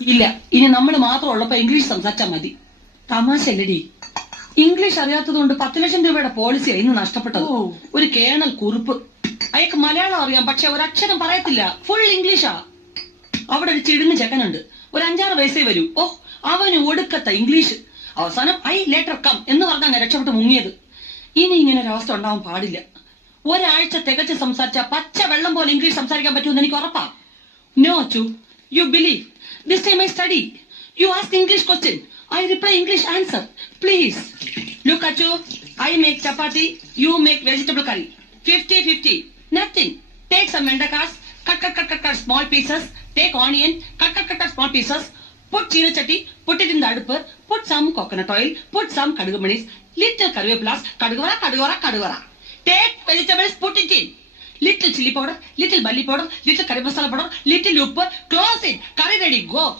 ഇല്ല ഇനി നമ്മൾ മാത്രം ഉള്ളപ്പോ ഇംഗ്ലീഷ് സംസാരിച്ചാൽ മതി. തമാശല്ലടി ഇംഗ്ലീഷ് അറിയാത്തത് കൊണ്ട് പത്ത് ലക്ഷം രൂപയുടെ പോളിസി ഇന്ന് നഷ്ടപ്പെട്ടത്. ഒരു കേണൽ കുറിപ്പ്. അയാൾക്ക് മലയാളം അറിയാം പക്ഷെ ഒരക്ഷരം പറയത്തില്ല. ഫുൾ ഇംഗ്ലീഷാ അവിടെ ഒരു ചിടുങ്ങ് ചെക്കനുണ്ട്. ഒരു അഞ്ചാറ് വയസ്സേ വരൂ. ഓ അവന് ഒടുക്കത്ത ഇംഗ്ലീഷ് അവസാനം ഐ ലേറ്റർ കം എന്ന് പറഞ്ഞാണ് രക്ഷപ്പെട്ട് മുങ്ങിയത്. ഇനി ഇങ്ങനെ ഒരു അവസ്ഥ ഉണ്ടാവാൻ പാടില്ല. ഒരാഴ്ച തികച്ച് സംസാരിച്ച പച്ച വെള്ളം പോലെ ഇംഗ്ലീഷ് സംസാരിക്കാൻ പറ്റുമെന്ന് എനിക്ക് ഉറപ്പാ. No Achu You believe. This time I study. You ask English question. I reply English answer. Please. Look at you. I make chapati. You make vegetable curry. 50-50. Nothing. Take some endakas. Cut, cut, cut, cut, cut small pieces. Take onion. Cut, cut, cut, cut small pieces. Put china chatti. Put it in the adupu. Put some coconut oil. Put some kadugu. Little curry plus. Kaduguvara, kaduguvara, kaduguvara. Take vegetables. Put it in. Little chilli powder little malli powder little curry masala powder little uppu close it curry ready go